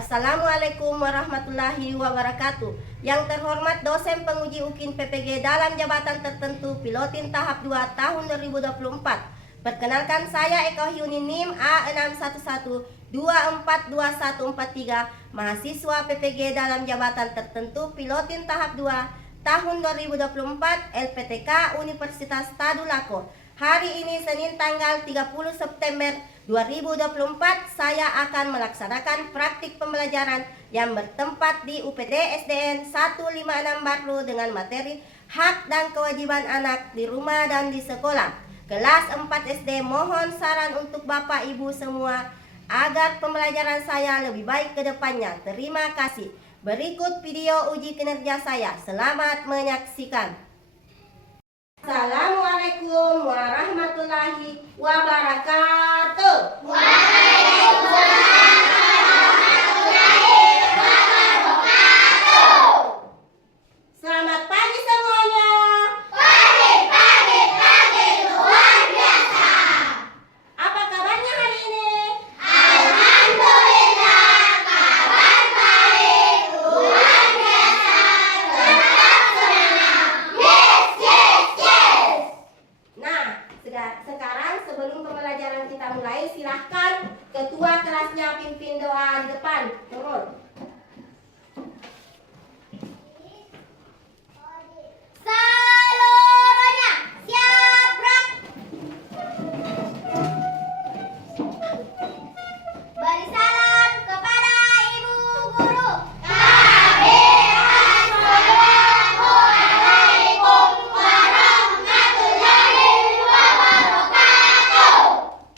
Assalamualaikum warahmatullahi wabarakatuh. Yang terhormat dosen penguji UKIN PPG dalam jabatan tertentu pilotin tahap 2 tahun 2024. Perkenalkan, saya Eko Hyuni NIM A6112424143, mahasiswa PPG dalam jabatan tertentu pilotin tahap 2 tahun 2024 LPTK Universitas Tadulako. Hari ini Senin tanggal 30 September 2024 saya akan melaksanakan praktik pembelajaran yang bertempat di UPD SDN 156 Barlo dengan materi hak dan kewajiban anak di rumah dan di sekolah. Kelas 4 SD, mohon saran untuk Bapak Ibu semua agar pembelajaran saya lebih baik ke depannya. Terima kasih. Berikut video uji kinerja saya. Selamat menyaksikan. Assalamualaikum warahmatullahi wabarakatuh. Waalaikumsalam warahmatullahi wabarakatuh. Selamat pagi semuanya. Pagi luar biasa. Apa kabarnya hari ini? Alhamdulillah, kabar baik, luar biasa, tetap semangat. Sekarang sebelum pembelajaran kita mulai, silahkan ketua kelasnya pimpin doa di depan. Turun. Seluruhnya siap gerak. Beri salam kepada ibu guru. Assalamualaikum warahmatullahi wabarakatuh.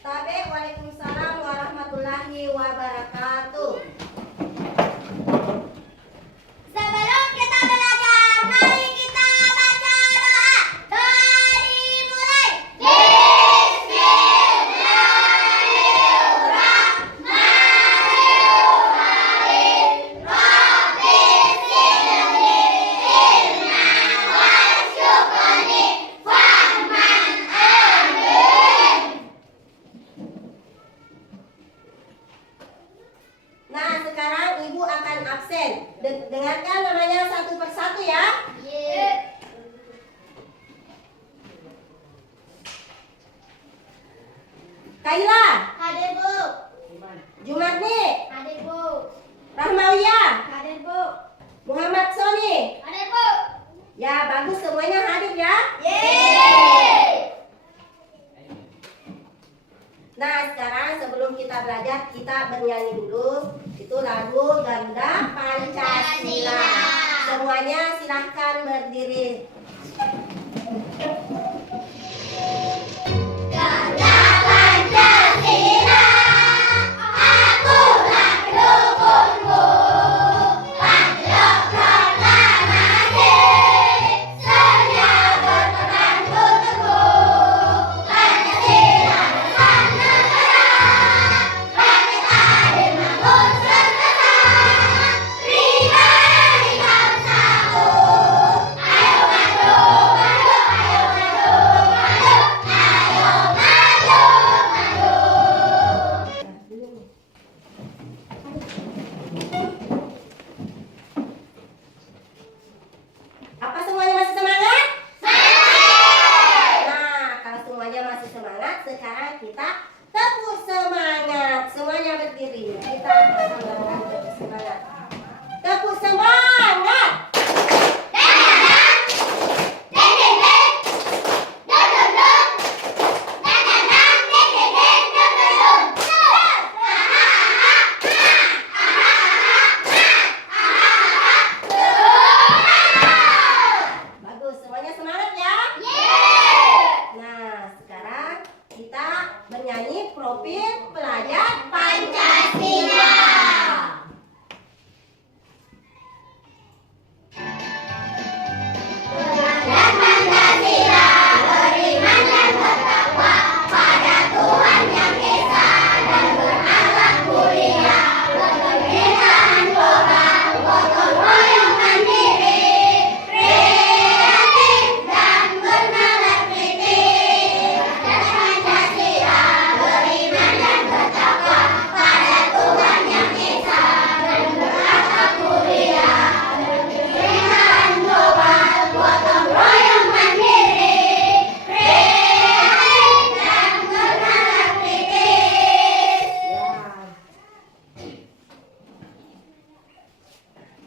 Waalaikumsalam warahmatullahi wabarakatuh. Sebelum kita belajar, mari kita baca doa. Doa dimulai. Bismillahirrahmanirrahim. Rabbi sirli ilma warzuqni fahman. Amin. Nah, sekarang ibu akan absen. Dengarkan namanya satu persatu ya. Kaila. Hadir Bu. Jumatni. Hadir Bu. Rahmawiyah. Hadir Bu. Muhammad Soni. Hadir Bu. Ya, bagus, semuanya hadir ya. Nah, sekarang sebelum kita belajar, kita bernyanyi dulu. Itu lagu Garuda Pancasila. Semuanya silahkan berdiri. Garuda Pancasila, akulah pendukungmu. Patriot proklamasi, sedia berperan untukmu. Pancasila bersama negara, rakyat adil makmur sejahtera. Prima kita bersatu, ayo bantu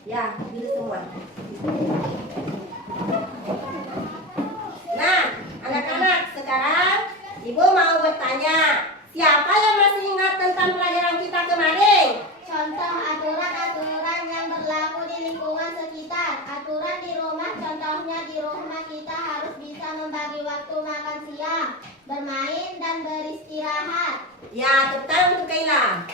Ya, dulu semua. Nah, anak-anak, sekarang Ibu mau bertanya, siapa yang masih ingat tentang pelajaran kita kemarin? Contoh aturan-aturan yang berlaku di lingkungan sekitar. Aturan di rumah, contohnya di rumah kita harus bisa membagi waktu makan siang, bermain, dan beristirahat. Ya, tepuk tangan untuk Kaila.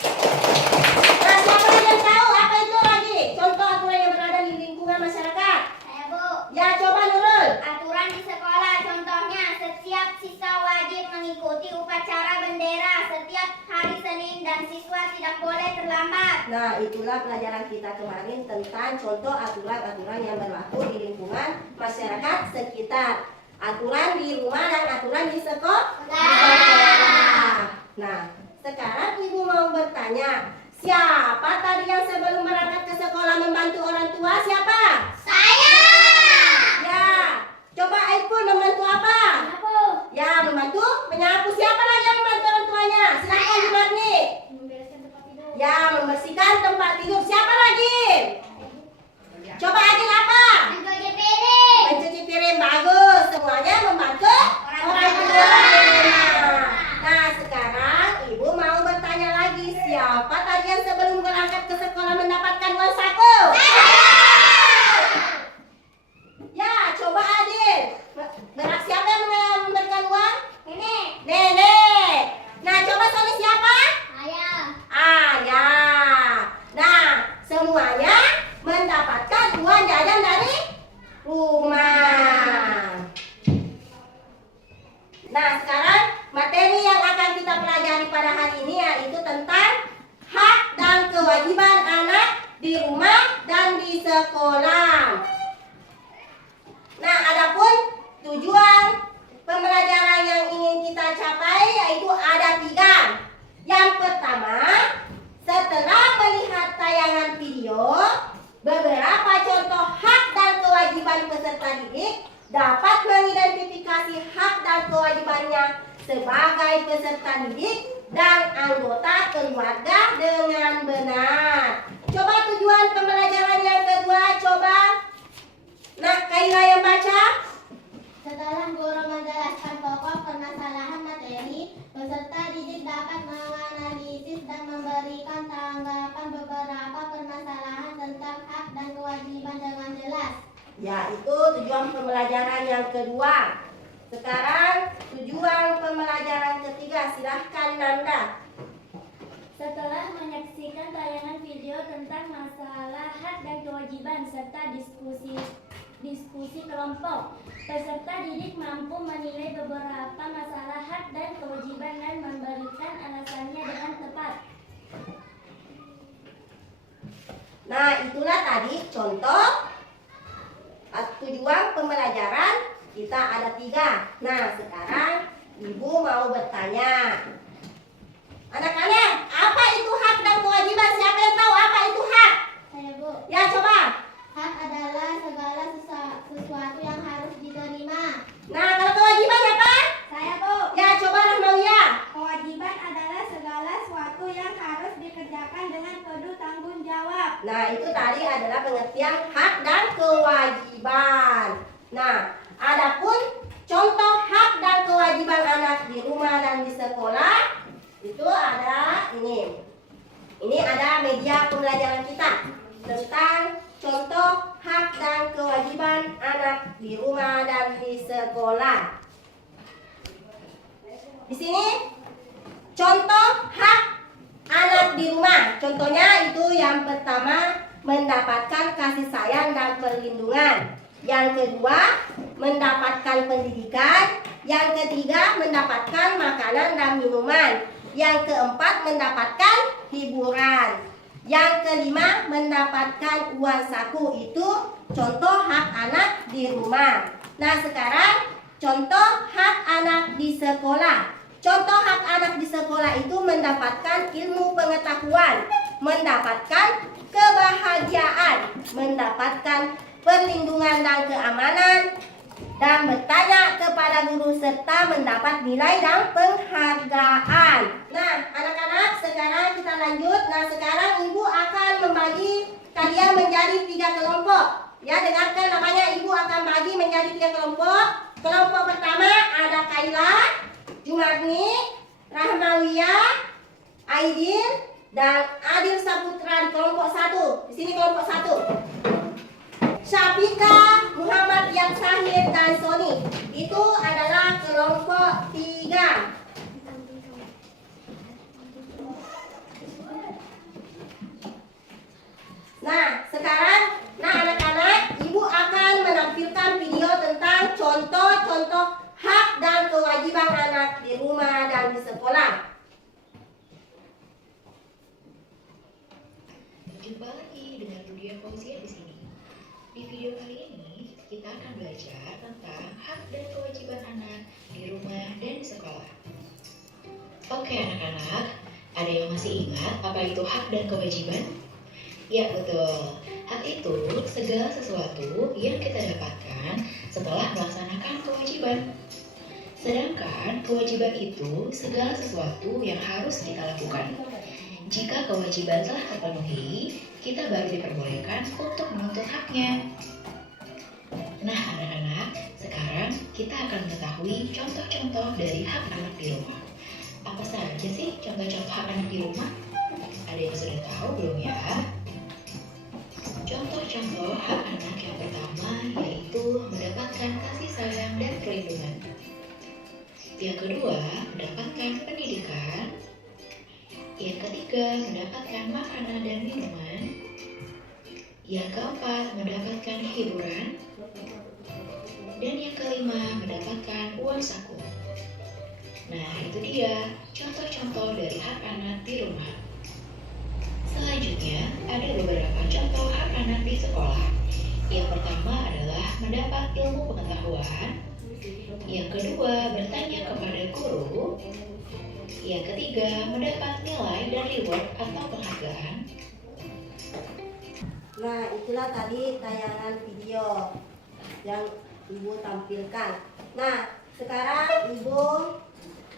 Nah, siapa yang tahu apa itu lagi? Contoh aturan yang berada di lingkungan masyarakat. Saya, Bu. Ya, coba Nurul. Aturan di sekolah, contohnya setiap siswa wajib mengikuti upacara bendera setiap hari Senin dan siswa tidak boleh terlambat. Nah, itulah pelajaran kita kemarin tentang contoh aturan-aturan yang berlaku di lingkungan masyarakat sekitar. Aturan di rumah dan aturan di sekolah. Nah, sekarang Ibu mau bertanya, siapa tadi yang sebelum berangkat ke sekolah membantu orang tua? Siapa? Saya. Ya, coba Aipun membantu apa? Bu. Ya, membantu menyapu. Siapa lagi yang membantu orang tuanya? Silakan Jumarni. Membereskan tempat tidur. Ya, membersihkan tempat tidur. Siapa lagi? Coba Adil apa? Mencuci piring. Mencuci piring. Bagus. Semuanya membantu orang tua. Nah, sekarang Ibu mau bertanya lagi, siapa tadi yang sebelum berangkat ke sekolah mendapatkan uang saku? Ya, coba Adil. Siapa yang memberikan uang? Nenek. Nenek. Nah, coba Sony siapa? Ayah. Ya. Nah, semuanya mendapatkan uang jajan dari rumah. Nah, sekarang materi yang akan kita pelajari pada hari ini yaitu tentang hak dan kewajiban anak di rumah dan di sekolah. Nah, adapun tujuan pembelajaran yang ingin kita capai yaitu ada 3. Yang pertama, setelah melihat tayangan video, beberapa contoh hak dan kewajiban peserta didik dapat mengidentifikasi hak dan kewajibannya sebagai peserta didik dan anggota keluarga dengan benar. Coba tujuan pembelajaran yang kedua, coba. Nah, Kaila yang baca. Setelah guru menjelaskan pokok permasalahan materi, peserta didik dapat menganalisis dan memberikan tanggapan beberapa permasalahan tentang hak dan kewajiban dengan jelas. Ya, itu tujuan pembelajaran yang kedua. Sekarang tujuan pembelajaran ketiga, silahkan Nanda. Setelah menyaksikan tayangan video tentang masalah hak dan kewajiban serta diskusi kelompok, peserta didik mampu menilai beberapa masalah hak dan kewajiban dan memberikan alasannya dengan tepat. Nah, itulah tadi contoh tujuan pembelajaran kita ada 3. Nah, sekarang Ibu mau bertanya. Anak-anak, apa itu hak dan kewajiban? Siapa yang tahu apa itu hak? Saya, Bu. Ya, coba. Hak adalah segala sesuatu yang harus diterima. Nah, kalau kewajiban apa? Saya, Bu. Ya, coba Rahmawiyah. Kewajiban adalah segala sesuatu yang harus dikerjakan dengan penuh tanggung jawab. Nah, itu tadi adalah pengertian hak dan kewajiban. Nah, adapun contoh hak dan kewajiban anak di rumah dan di sekolah itu ada ini. Ini ada media pembelajaran kita tentang contoh hak dan kewajiban anak di rumah dan di sekolah. Di sini contoh hak anak di rumah. Contohnya itu yang pertama mendapatkan kasih sayang dan perlindungan. Yang kedua mendapatkan pendidikan. Yang ketiga mendapatkan makanan dan minuman. Yang keempat mendapatkan hiburan. Yang kelima mendapatkan uang saku. Itu contoh hak anak di rumah. Nah, sekarang contoh hak anak di sekolah. Contoh hak anak di sekolah itu mendapatkan ilmu pengetahuan, mendapatkan kebahagiaan, mendapatkan perlindungan dan keamanan, dan bertanya kepada guru serta mendapat nilai dan penghargaan. Nah, anak-anak, sekarang kita lanjut. Nah, sekarang Ibu akan membagi kalian menjadi 3 kelompok. Ya, dengarkan namanya, ibu akan bagi menjadi 3 kelompok. Kelompok pertama ada Kaila, Jumarni, Rahmawiyah, Aidin, dan Adil Saputra di kelompok 1. Di sini kelompok 1. Syafika, Muhammad Yaksahir, dan Sony. Itu adalah kelompok 3. Nah, sekarang, anak-anak, ibu akan menampilkan video tentang contoh-contoh hak dan kewajiban anak di rumah dan di sekolah. Jumpa lagi dengan Rudia Fauzia di sini. Di video kali ini, kita akan belajar tentang hak dan kewajiban anak di rumah dan di sekolah. Oke anak-anak, ada yang masih ingat apa itu hak dan kewajiban? Ya betul, hak itu segala sesuatu yang kita dapatkan setelah melaksanakan kewajiban. Sedangkan kewajiban itu segala sesuatu yang harus kita lakukan. Jika kewajiban telah terpenuhi, kita baru diperbolehkan untuk menuntut haknya. Nah anak-anak, sekarang kita akan mengetahui contoh-contoh dari hak anak di rumah. Apa saja sih contoh-contoh hak anak di rumah? Ada yang sudah tahu belum ya? Contoh-contoh hak anak yang pertama yaitu mendapatkan kasih sayang dan perlindungan. Yang kedua, mendapatkan pendidikan. Yang ketiga, mendapatkan makanan dan minuman. Yang keempat, mendapatkan hiburan. Dan yang kelima, mendapatkan uang saku. Nah, itu dia contoh-contoh dari hak anak di rumah. Selanjutnya, ada beberapa contoh hak anak di sekolah. Yang pertama adalah mendapat ilmu pengetahuan. Yang kedua, bertanya kepada guru. Yang ketiga, mendapat nilai dan reward atau penghargaan. Nah, itulah tadi tayangan video yang ibu tampilkan. Nah, sekarang ibu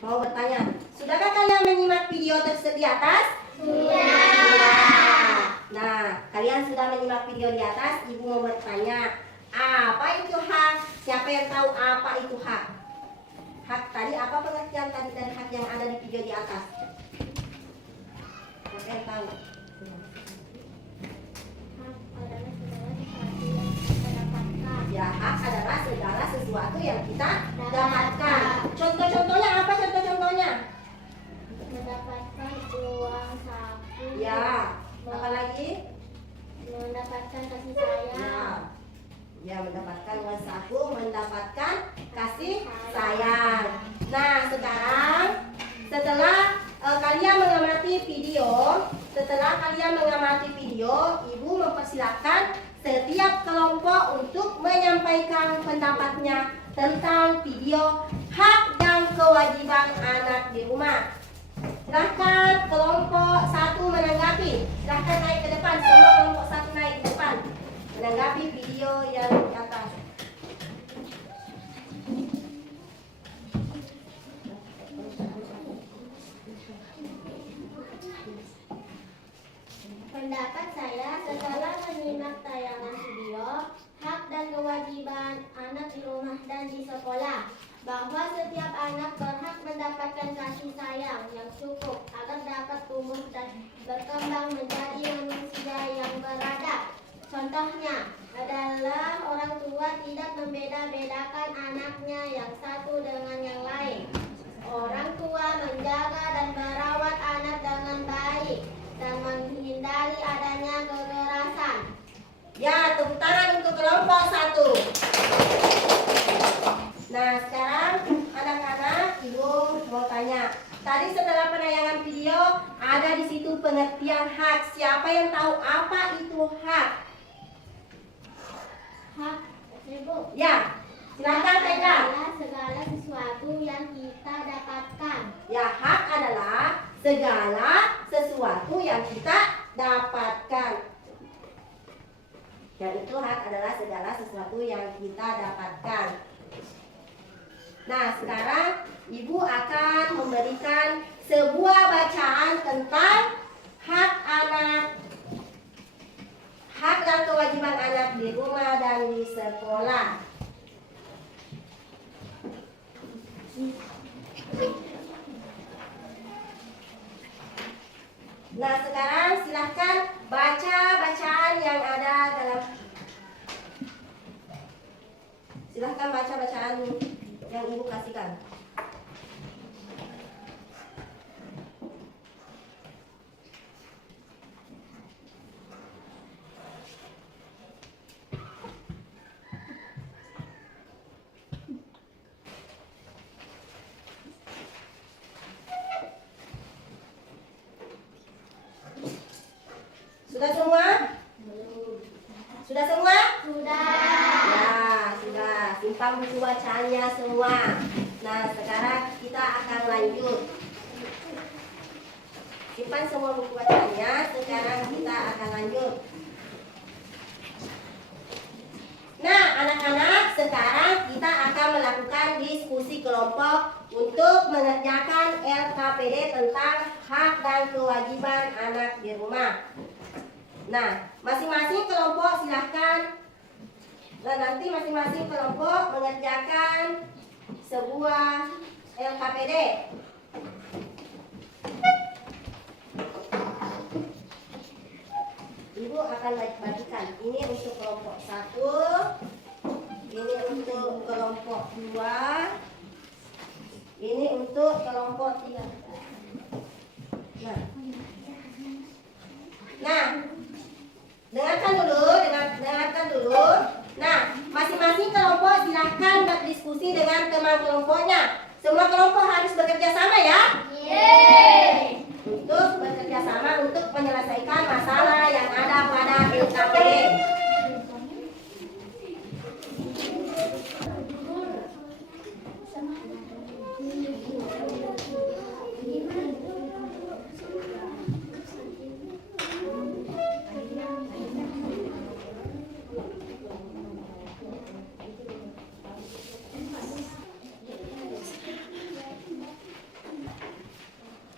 mau bertanya, sudahkah kalian menyimak video tersebut di atas? Sudah. Nah, kalian sudah menyimak video di atas, ibu mau bertanya, apa itu hak? Siapa yang tahu apa itu hak? Hak tadi, apa pengertian tadi dari hak yang ada di video di atas? Siapa yang tahu? Ya, hak adalah segala sesuatu yang kita dapatkan. Contoh-contohnya apa? Contoh-contohnya? Mendapatkan uang saku. Ya, apa lagi? Mendapatkan kasih sayang. Ya, mendapatkan uang saku, mendapatkan kasih sayang. Nah, sekarang setelah kalian mengamati video, ibu mempersilahkan setiap kelompok untuk menyampaikan pendapatnya tentang video hak dan kewajiban anak di rumah. Silahkan kelompok 1 menanggapi. Silahkan naik ke depan, semua kelompok 1 naik ke depan menanggapi video yang di atas. Pendapat saya setelah menyimak tayangan video hak dan kewajiban anak di rumah dan di sekolah, bahwa setiap anak berhak mendapatkan kasih sayang yang cukup agar dapat tumbuh dan berkembang menjadi manusia yang beradab. Contohnya adalah orang tua tidak membeda-bedakan anaknya yang satu dengan yang lain. Orang tua menjaga dan merawat anak dengan baik dan menghindari adanya kekerasan. Ya, tepuk tangan untuk kelompok 1. Nah, sekarang anak-anak, ibu mau tanya. Tadi setelah penayangan video ada di situ pengertian hak. Siapa yang tahu apa itu hak? Hak, Ibu. Ya, silakan Teka. Adalah segala sesuatu yang kita dapatkan. Ya, hak adalah segala sesuatu yang kita dapatkan. Dan itu hak adalah segala sesuatu yang kita dapatkan. Nah, sekarang ibu akan memberikan sebuah bacaan tentang hak anak. Hak sekolah. Nah, sekarang silahkan baca bacaan yang ada dalam. Silahkan baca bacaan yang Ibu kasihkan. Sudah semua? Sudah semua? Sudah. Ya, sudah. Simpan buku bacaannya semua. Nah, sekarang kita akan lanjut. Simpan semua buku bacaannya. Sekarang kita akan lanjut. Nah, anak-anak, sekarang kita akan melakukan diskusi kelompok untuk mengerjakan LKPD tentang hak dan kewajiban anak di rumah. Nah, masing-masing kelompok silahkan. Nah, nanti masing-masing kelompok mengerjakan sebuah LKPD. Ibu akan bagikan. Ini untuk kelompok 1, ini untuk kelompok 2, ini untuk kelompok 3. Nah, dengarkan dulu. Nah, masing-masing kelompok silahkan berdiskusi dengan teman kelompoknya. Semua kelompok harus bekerja sama ya. Yeay. Untuk bekerja sama untuk menyelesaikan masalah yang ada pada LKPD.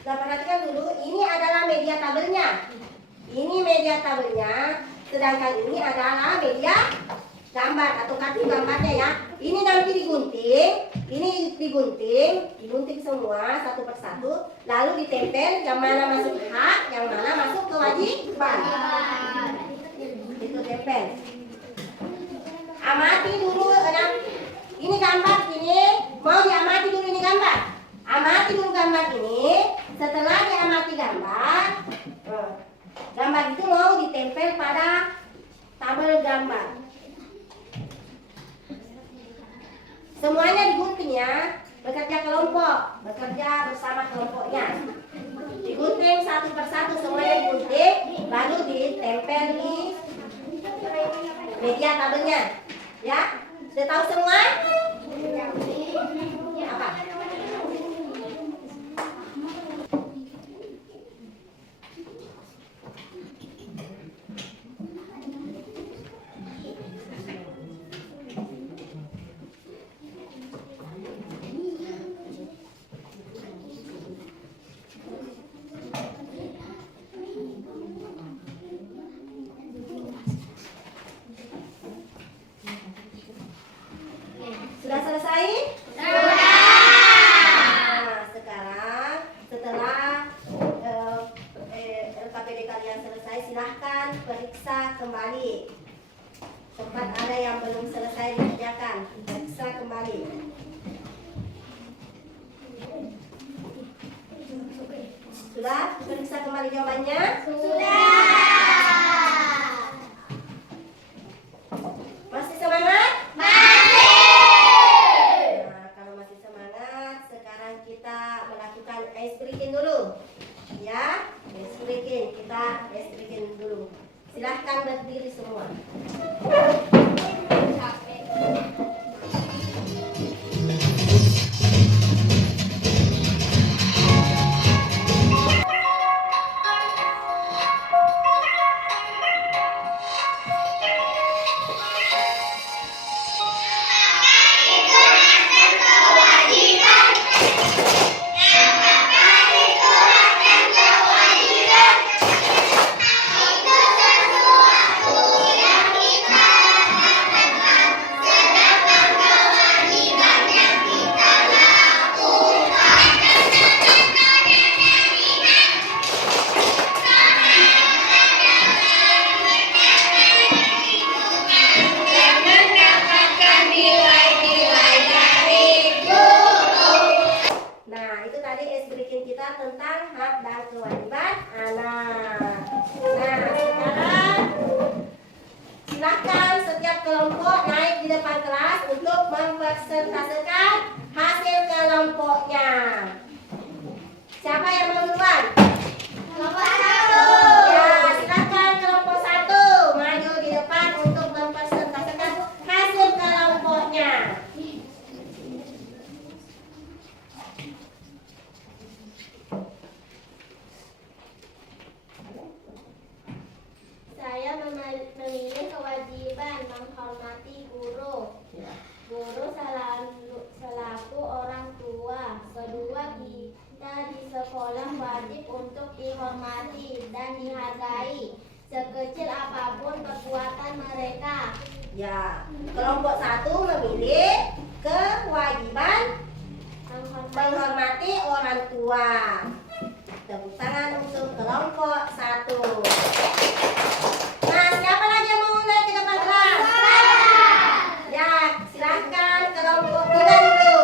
Nah, perhatikan dulu, ini adalah media tabelnya. Ini media tabelnya, sedangkan ini adalah media gambar atau kartu gambarnya ya. Ini nanti digunting semua satu persatu, lalu ditempel yang mana masuk hak, yang mana masuk kewajiban. Itu tempel. Amati dulu, ini gambar ini, mau diamati dulu ini gambar. Amati dulu gambar ini. Setelah diamati gambar itu mau ditempel pada tabel gambar. Semuanya digunting ya, bekerja kelompok, bekerja bersama kelompoknya. Digunting satu persatu, semuanya digunting, lalu ditempel di media tabelnya. Ya, sudah tahu semua? Apa? Sudah selesai? Sudah. Nah, sekarang setelah LKPD kalian selesai, silahkan periksa kembali. Sempat ada yang belum selesai dikerjakan, periksa kembali. Sudah? Periksa kembali jawabannya? Sudah. Masih semangat? Kita melakukan ice breaking dulu ya, ice breaking dulu. Silahkan berdiri semua. silakan setiap kelompok naik di depan kelas untuk mempresentasikan hasil kelompoknya. Siapa yang mau duluan? Kelompok 1. Ya, silakan kelompok 1 maju di depan untuk mempresentasikan hasil kelompoknya. Saya memilih kewajiban menghormati guru. Guru selaku orang tua. Kedua, kita di sekolah wajib untuk dihormati dan dihargai, sekecil apapun perbuatan mereka. Ya, kelompok 1 memilih kewajiban menghormati orang tua. Tepuk tangan untuk kelompok 1. Nah, siapa lagi yang mau naik ke depan kelas? Ya, silahkan kelompok 3 dulu.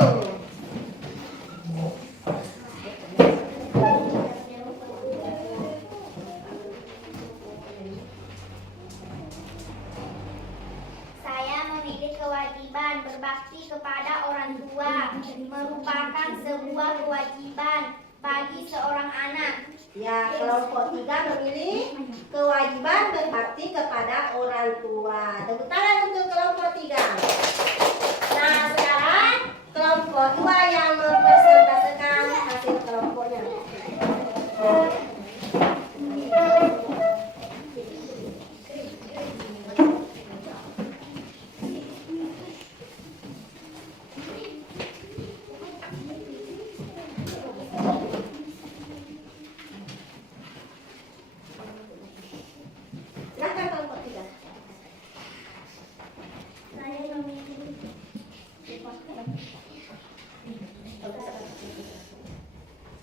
Saya memilih kewajiban berbakti kepada orang tua, merupakan sebuah kewajiban bagi seorang anak. Ya, kelompok 3 memilih kewajiban berbakti kepada orang tua. Tepuk tangan untuk kelompok 3. Nah, sekarang kelompok 2 yang mempresentasikan hasil kelompoknya. Silakan kelompok 3.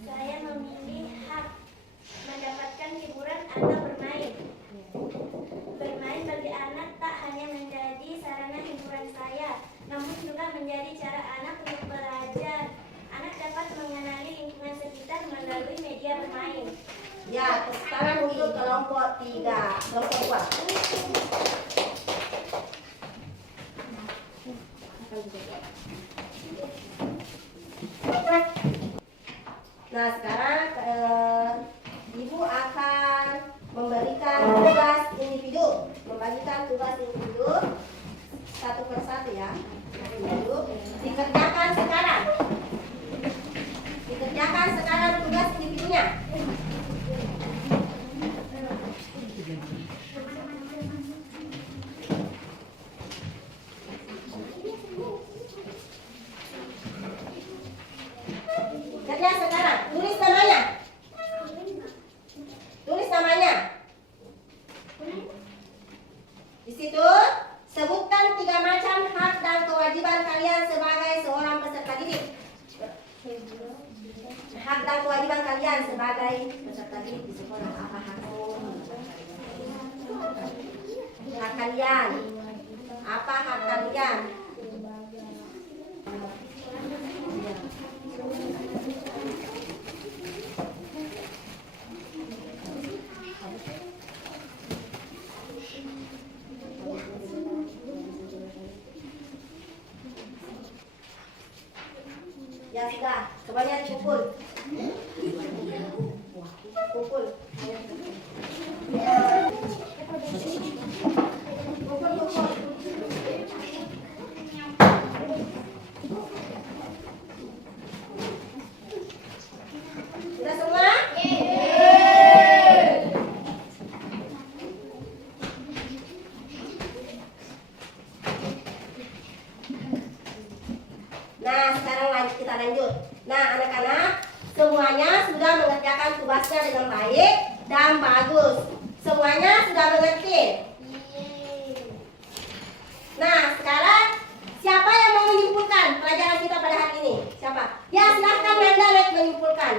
Saya memilih hak mendapatkan hiburan atau bermain. Bermain bagi anak tak hanya menjadi sarana hiburan saya, namun juga menjadi cara anak untuk belajar. Anak dapat mengenali lingkungan sekitar melalui media bermain. Ya, sekarang untuk kelompok 3, kelompok 2. Nah, sekarang Ibu akan memberikan tugas individu, membagikan tugas individu satu persatu ya. Individu dikerjakan sekarang. Dikerjakan sekarang tugas individunya. Kerja sekarang, tulis namanya. Tulis namanya. Di situ sebutkan 3 macam hak dan kewajiban kalian sebagai seorang peserta didik. Hak dan kewajiban kalian sebagai peserta didik di sekolah. Apa hakmu? Hak kalian. Apa hak kalian? Ya sudah, semuanya dipukul. Pukul. Pukul. Sudah semua? Nah, sekarang kita lanjut. Nah, anak-anak, semuanya sudah mengerjakan tugasnya dengan baik dan bagus. Semuanya sudah mengerti. Nah, sekarang siapa yang mau menyimpulkan pelajaran kita pada hari ini? Siapa? Ya, silahkan Nanda menyimpulkan.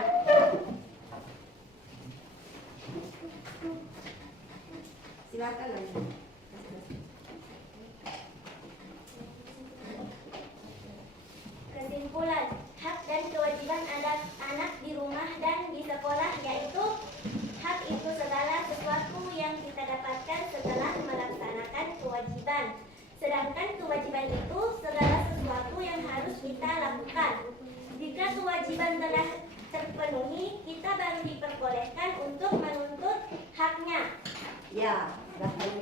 Silakan Nanda. Kesimpulan, hak dan kewajiban anak di rumah dan di sekolah yaitu hak itu segala sesuatu yang kita dapatkan setelah melaksanakan kewajiban kewajiban. Sedangkan kewajiban itu segala sesuatu yang harus kita lakukan. Jika kewajiban telah terpenuhi, kita baru diperbolehkan untuk menuntut haknya. Ya,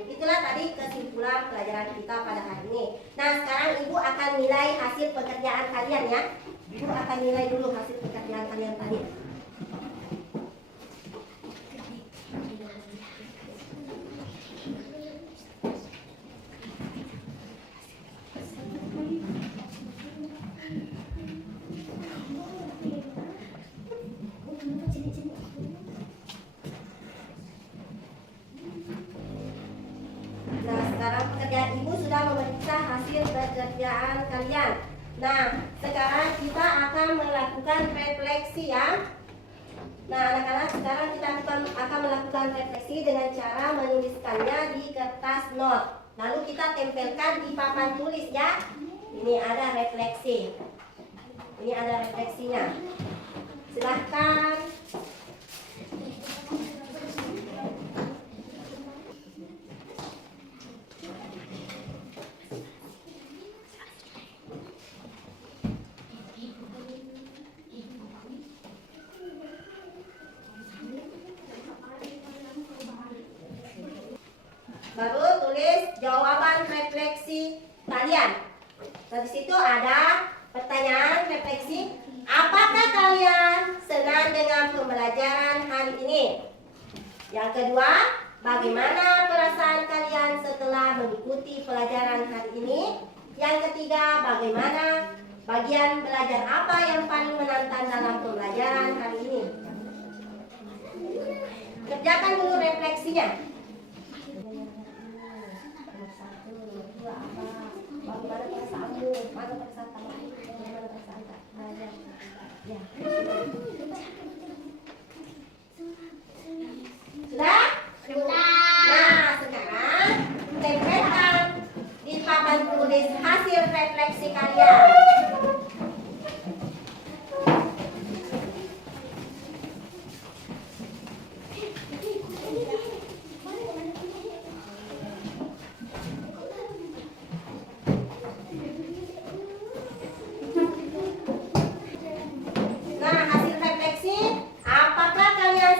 itulah tadi kesimpulan pelajaran kita pada hari ini. Nah, sekarang Ibu akan nilai hasil pekerjaan kalian ya. Ibu akan nilai dulu hasil pekerjaan kalian tadi. Nah, sekarang pekerjaan Ibu sudah memeriksa hasil pekerjaan kalian. Nah, sekarang kita akan melakukan refleksi ya. Nah, anak-anak, sekarang kita akan melakukan refleksi dengan cara menuliskannya di kertas not. Lalu kita tempelkan di papan tulis ya. Ini ada refleksi. Ini ada refleksinya. Silahkan. Baru tulis jawaban refleksi kalian. Nah, di situ ada pertanyaan refleksi. Apakah kalian senang dengan pembelajaran hari ini? Yang kedua, bagaimana perasaan kalian setelah mengikuti pelajaran hari ini? Yang ketiga, bagaimana bagian belajar apa yang paling menantang dalam pembelajaran hari ini? Kerjakan dulu refleksinya. Bagaimana perasaanmu? Mana perasaan kamu? Bagaimana perasaan kalian? Ya. Sudah? Nah, sekarang tempelkan di papan tulis hasil refleksi kalian. Nah, hasil refleksi, apakah kalian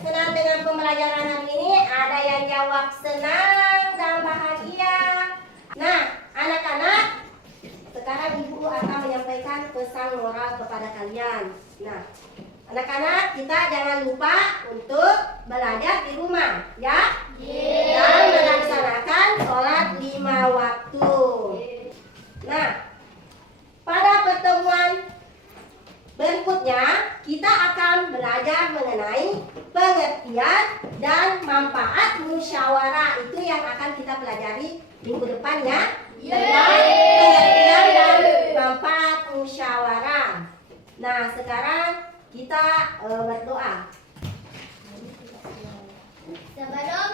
senang dengan pembelajaran hari ini? Ada yang jawab senang dan bahagia. Nah, anak-anak, sekarang Ibu akan menyampaikan pesan moral kepada kalian. Nah, anak-anak, kita jangan lupa untuk belajar di rumah, ya? Dan melaksanakan sholat 5 waktu. Nah, pada pertemuan berikutnya, kita akan belajar mengenai pengertian dan manfaat musyawarah. Itu yang akan kita pelajari minggu depan ya. Tentang pengertian dan manfaat musyawarah. Nah, sekarang kita berdoa. Sebelum